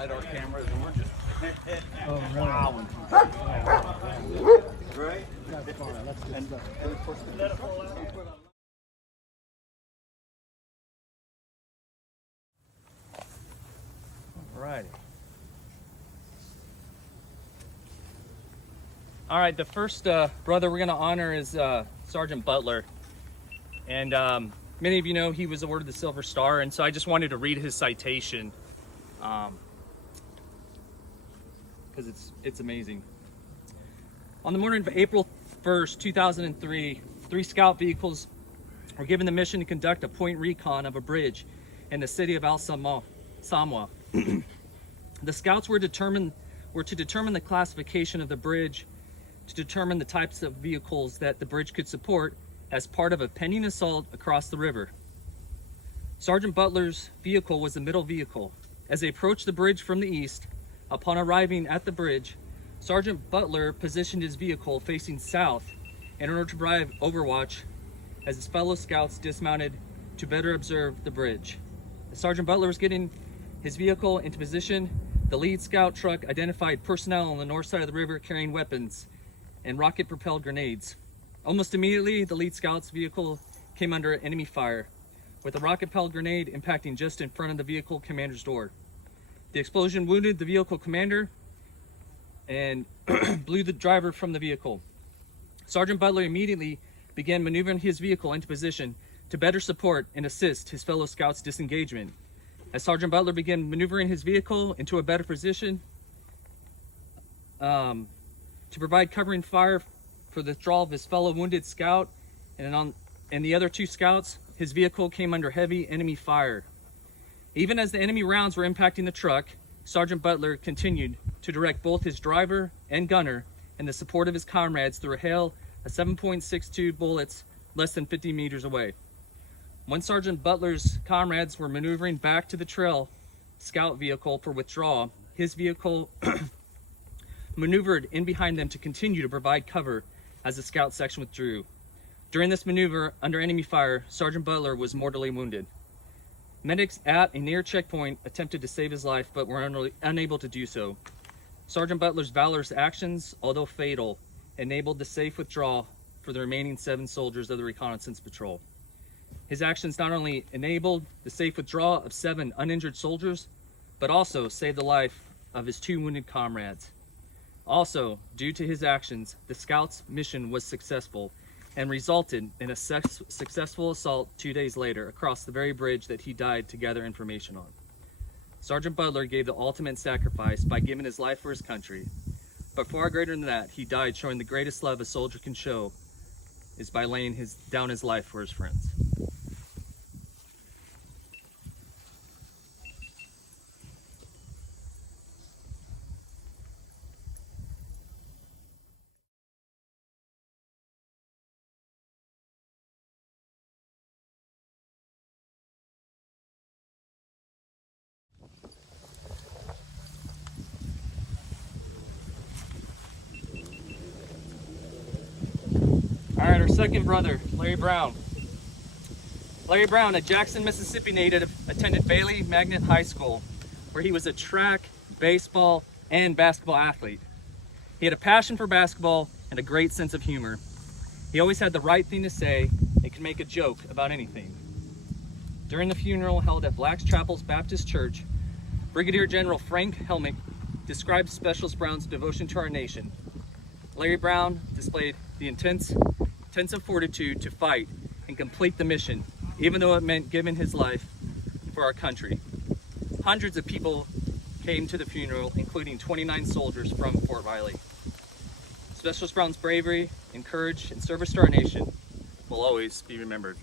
LiDAR cameras, and we're just Oh, plowing. really? Right? That's fine. That's good And stuff. of course, Alrighty. All right, the first brother we're going to honor is Sergeant Butler. And many of you know he was awarded the Silver Star, and so I just wanted to read his citation because it's amazing. On the morning of April 1st, 2003, 3 scout vehicles were given the mission to conduct a point recon of a bridge in the city of Al Samwa. The scouts were to determine the classification of the bridge, to determine the types of vehicles that the bridge could support as part of a pending assault across the river. Sergeant Butler's vehicle was the middle vehicle. As they approached the bridge from the east, upon arriving at the bridge, Sergeant Butler positioned his vehicle facing south in order to provide overwatch as his fellow scouts dismounted to better observe the bridge. As Sergeant Butler was getting his vehicle into position, the lead scout truck identified personnel on the north side of the river carrying weapons and rocket-propelled grenades. Almost immediately, the lead scout's vehicle came under enemy fire, with a rocket-propelled grenade impacting just in front of the vehicle commander's door. The explosion wounded the vehicle commander and blew the driver from the vehicle. Sergeant Butler immediately began maneuvering his vehicle into position to better support and assist his fellow scouts' disengagement. As Sergeant Butler began maneuvering his vehicle into a better position to provide covering fire for the withdrawal of his fellow wounded scout and the other 2 scouts, his vehicle came under heavy enemy fire. Even as the enemy rounds were impacting the truck, Sergeant Butler continued to direct both his driver and gunner in the support of his comrades through a hail of 7.62 bullets less than 50 meters away. When Sergeant Butler's comrades were maneuvering back to the trail scout vehicle for withdrawal, his vehicle maneuvered in behind them to continue to provide cover as the scout section withdrew. During this maneuver, under enemy fire, Sergeant Butler was mortally wounded. Medics at a near checkpoint attempted to save his life, but were unable to do so. Sergeant Butler's valorous actions, although fatal, enabled the safe withdrawal for the remaining 7 soldiers of the reconnaissance patrol. His actions not only enabled the safe withdrawal of 7 uninjured soldiers, but also saved the life of his 2 wounded comrades. Also, due to his actions, the scouts' mission was successful and resulted in a successful assault 2 days later across the very bridge that he died to gather information on. Sergeant Butler gave the ultimate sacrifice by giving his life for his country, but far greater than that, he died showing the greatest love a soldier can show is by laying down his life for his friends. All right, our second brother, Larry Brown. Larry Brown, a Jackson, Mississippi native, attended Bailey Magnet High School, where he was a track, baseball, and basketball athlete. He had a passion for basketball and a great sense of humor. He always had the right thing to say and could make a joke about anything. During the funeral held at Black's Chapels Baptist Church, Brigadier General Frank Helmick described Specialist Brown's devotion to our nation. Larry Brown displayed the intensive fortitude to fight and complete the mission, even though it meant giving his life for our country. Hundreds of people came to the funeral, including 29 soldiers from Fort Riley. Specialist Brown's bravery and courage and service to our nation will always be remembered.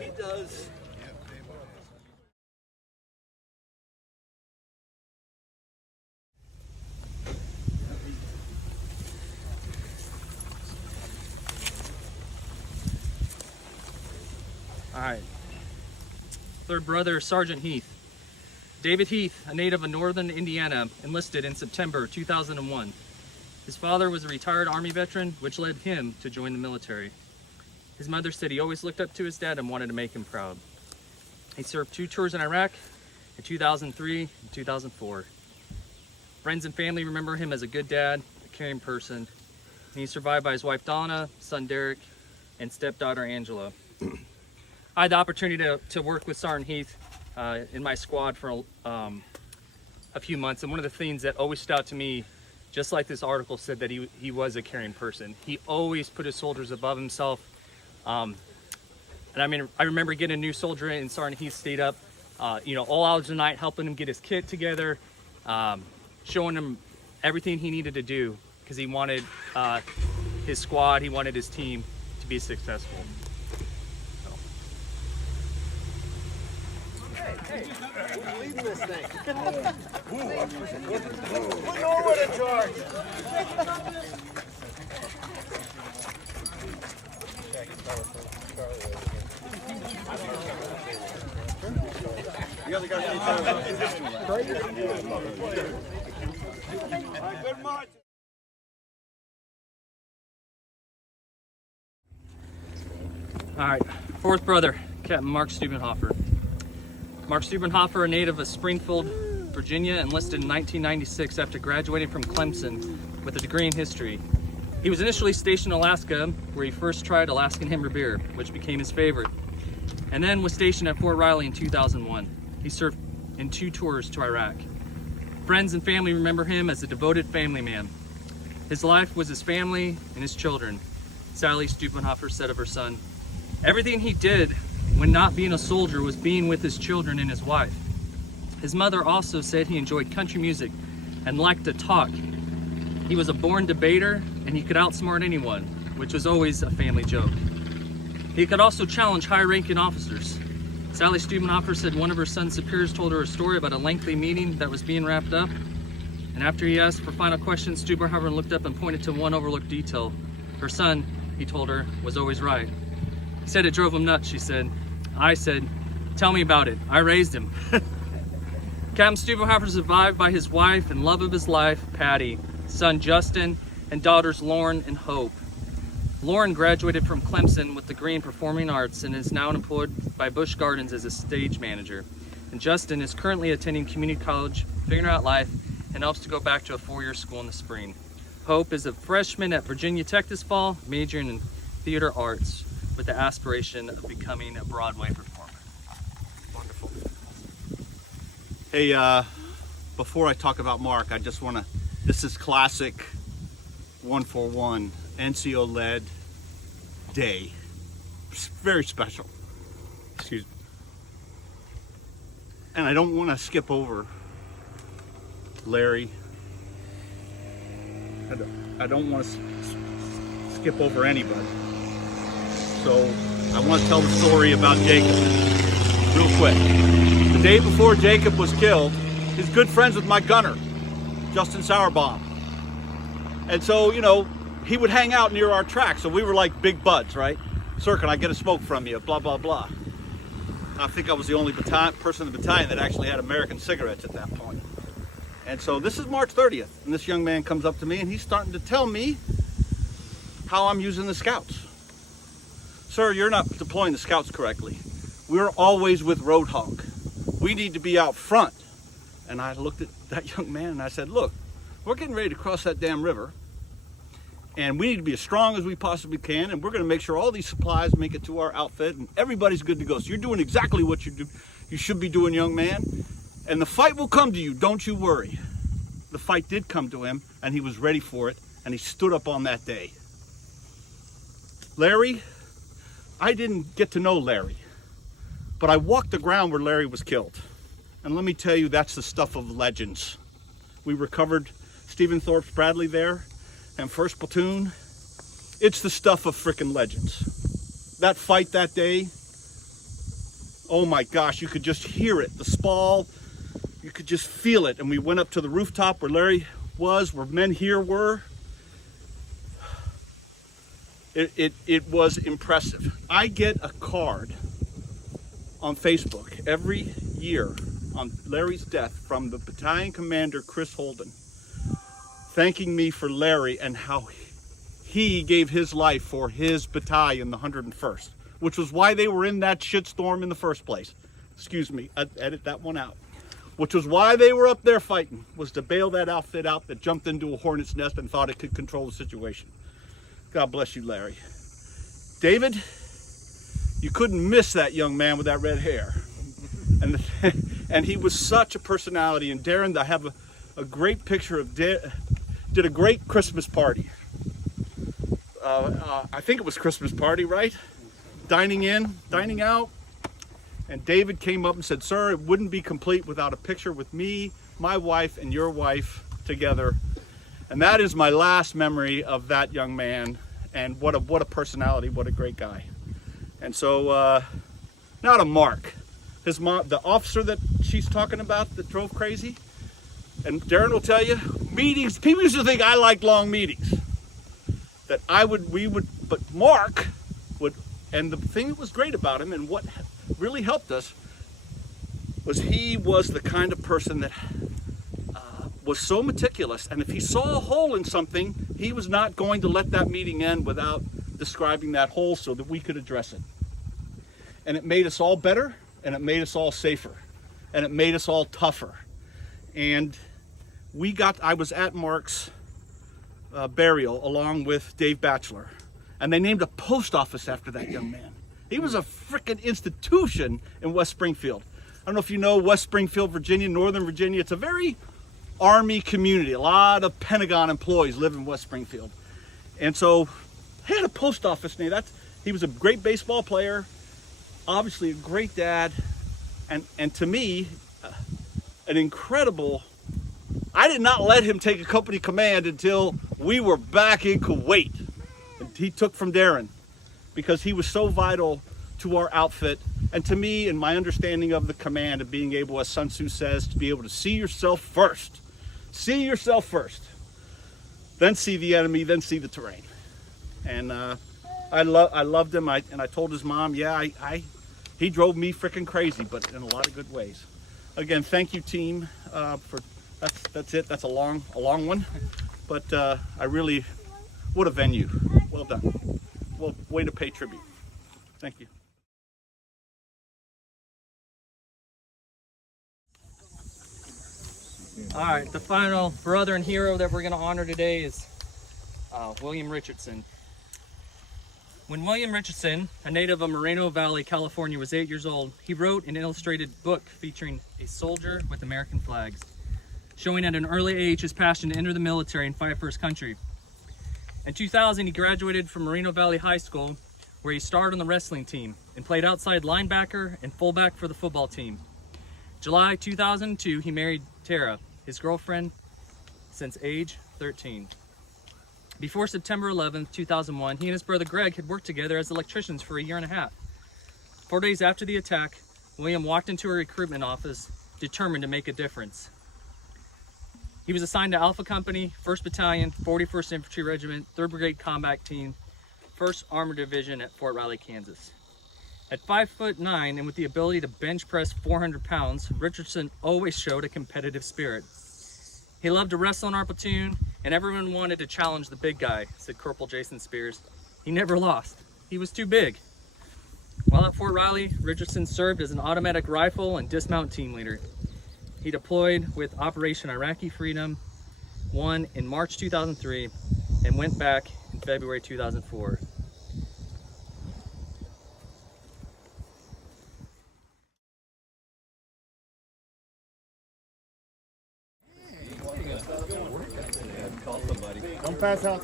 He does. All right. Third brother, Sergeant Heath. David Heath, a native of northern Indiana, enlisted in September 2001. His father was a retired Army veteran, which led him to join the military. His mother said he always looked up to his dad and wanted to make him proud. He served 2 tours in Iraq in 2003 and 2004. Friends and family remember him as a good dad, a caring person, and he's survived by his wife Donna, son Derek, and stepdaughter Angela. I had the opportunity to work with Sergeant Heath in my squad for a few months, and one of the things that always stood out to me, just like this article said, that he was a caring person. He always put his soldiers above himself. And I mean, I remember getting a new soldier in, and Sergeant Heath stayed up, all hours of the night, helping him get his kit together, showing him everything he needed to do, because he wanted his squad, he wanted his team to be successful. Hey, who's leading this thing? Put Norwood in charge. The other guy. Good march. All right, fourth brother, Captain Mark Stubenhofer. Mark Stubenhofer, a native of Springfield, Virginia, enlisted in 1996 after graduating from Clemson with a degree in history. He was initially stationed in Alaska, where he first tried Alaskan Hammer beer, which became his favorite, and then was stationed at Fort Riley in 2001. He served in 2 tours to Iraq. Friends and family remember him as a devoted family man. His life was his family and his children. Sally Stubenhofer said of her son, "Everything he did when not being a soldier was being with his children and his wife." His mother also said he enjoyed country music and liked to talk. He was a born debater, and he could outsmart anyone, which was always a family joke. He could also challenge high-ranking officers. Sally Stubenhofer said one of her son's superiors told her a story about a lengthy meeting that was being wrapped up, and after he asked for final questions, Stubenhofer looked up and pointed to one overlooked detail. Her son, he told her, was always right. He said it drove him nuts, she said. I said, "Tell me about it. I raised him." Captain Stubenhofer is survived by his wife and love of his life, Patty, son Justin, and daughters Lauren and Hope. Lauren graduated from Clemson with a degree in performing arts and is now employed by Busch Gardens as a stage manager. And Justin is currently attending community college, figuring out life, and hopes to go back to a 4-year school in the spring. Hope is a freshman at Virginia Tech this fall, majoring in theater arts, with the aspiration of becoming a Broadway performer. Wonderful. Hey, before I talk about Mark, I just want to, this is classic 141 NCO led day. It's very special. Excuse me. And I don't want to skip over Larry. I don't want to skip over anybody. So I want to tell the story about Jacob real quick. The day before Jacob was killed, he's good friends with my gunner, Justin Sauerbaum. And so, he would hang out near our track. So we were like big buds, right? "Sir, can I get a smoke from you?" Blah, blah, blah. I think I was the only person in the battalion that actually had American cigarettes at that point. And so this is March 30th, and this young man comes up to me and he's starting to tell me how I'm using the scouts. "Sir, you're not deploying the scouts correctly. We're always with Roadhog. We need to be out front." And I looked at that young man and I said, "Look, we're getting ready to cross that damn river, and we need to be as strong as we possibly can, and we're going to make sure all these supplies make it to our outfit, and everybody's good to go. So you're doing exactly what you should be doing, young man. And the fight will come to you, don't you worry." The fight did come to him, and he was ready for it, and he stood up on that day. Larry, I didn't get to know Larry, but I walked the ground where Larry was killed. And let me tell you, that's the stuff of legends. We recovered Stephen Thorpe Bradley there, and 1st Platoon. It's the stuff of frickin' legends. That fight that day, oh my gosh, you could just hear it. The spall, you could just feel it. And we went up to the rooftop where Larry was, where men here were. It was impressive. I get a card on Facebook every year on Larry's death from the battalion commander, Chris Holden, thanking me for Larry and how he gave his life for his battalion, the 101st, which was why they were in that shitstorm in the first place. Excuse me, edit that one out. Which was why they were up there fighting, was to bail that outfit out that jumped into a hornet's nest and thought it could control the situation. God bless you, Larry. David, you couldn't miss that young man with that red hair. And he was such a personality. And Darren, I have a great picture of, did a great Christmas party. I think it was Christmas party, right? Dining in, dining out. And David came up and said, sir, it wouldn't be complete without a picture with me, my wife, and your wife together. And that is my last memory of that young man. And what a personality, what a great guy. And so, now to Mark. His mom, the officer that she's talking about that drove crazy. And Darren will tell you, meetings, people used to think I liked long meetings. That but Mark would, and the thing that was great about him and what really helped us was he was the kind of person that was so meticulous, and if he saw a hole in something, he was not going to let that meeting end without describing that hole so that we could address it. And it made us all better, and it made us all safer, and it made us all tougher. And I was at Mark's burial along with Dave Batchelor, and they named a post office after that young man. He was a freaking institution in West Springfield. I don't know if you know West Springfield, Virginia, Northern Virginia. It's a very Army community. A lot of Pentagon employees live in West Springfield. And so he had a post office name. He was a great baseball player, obviously a great dad, and to me, an incredible. I did not let him take a company command until we were back in Kuwait. And he took from Darren, because he was so vital to our outfit and to me and my understanding of the command of being able, as Sun Tzu says, to be able to see yourself first. See yourself first. Then see the enemy, then see the terrain. And I loved him, and I told his mom, yeah, he drove me freaking crazy, but in a lot of good ways. Again, thank you, team, for that's it. That's a long one, but I really, what a venue. Well done. Well, way to pay tribute. Thank you. All right, the final brother and hero that we're going to honor today is William Richardson. When William Richardson, a native of Moreno Valley, California, was 8 years old, he wrote an illustrated book featuring a soldier with American flags, showing at an early age his passion to enter the military and fight for his country. In 2000, he graduated from Moreno Valley High School, where he starred on the wrestling team and played outside linebacker and fullback for the football team. July 2002, he married Tara, his girlfriend since age 13. Before September 11, 2001, he and his brother Greg had worked together as electricians for a year and a half. 4 days after the attack, William walked into a recruitment office, determined to make a difference. He was assigned to Alpha Company, 1st Battalion, 41st Infantry Regiment, 3rd Brigade Combat Team, 1st Armored Division at Fort Riley, Kansas. At 5'9" and with the ability to bench press 400 pounds, Richardson always showed a competitive spirit. He loved to wrestle in our platoon, and everyone wanted to challenge the big guy, said Corporal Jason Spears. He never lost. He was too big. While at Fort Riley, Richardson served as an automatic rifle and dismount team leader. He deployed with Operation Iraqi Freedom 1 in March 2003 and went back in February 2004. Don't pass out.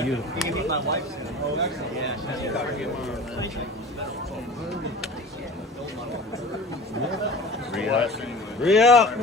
You can meet my wife soon. Oh, yeah, Re-up.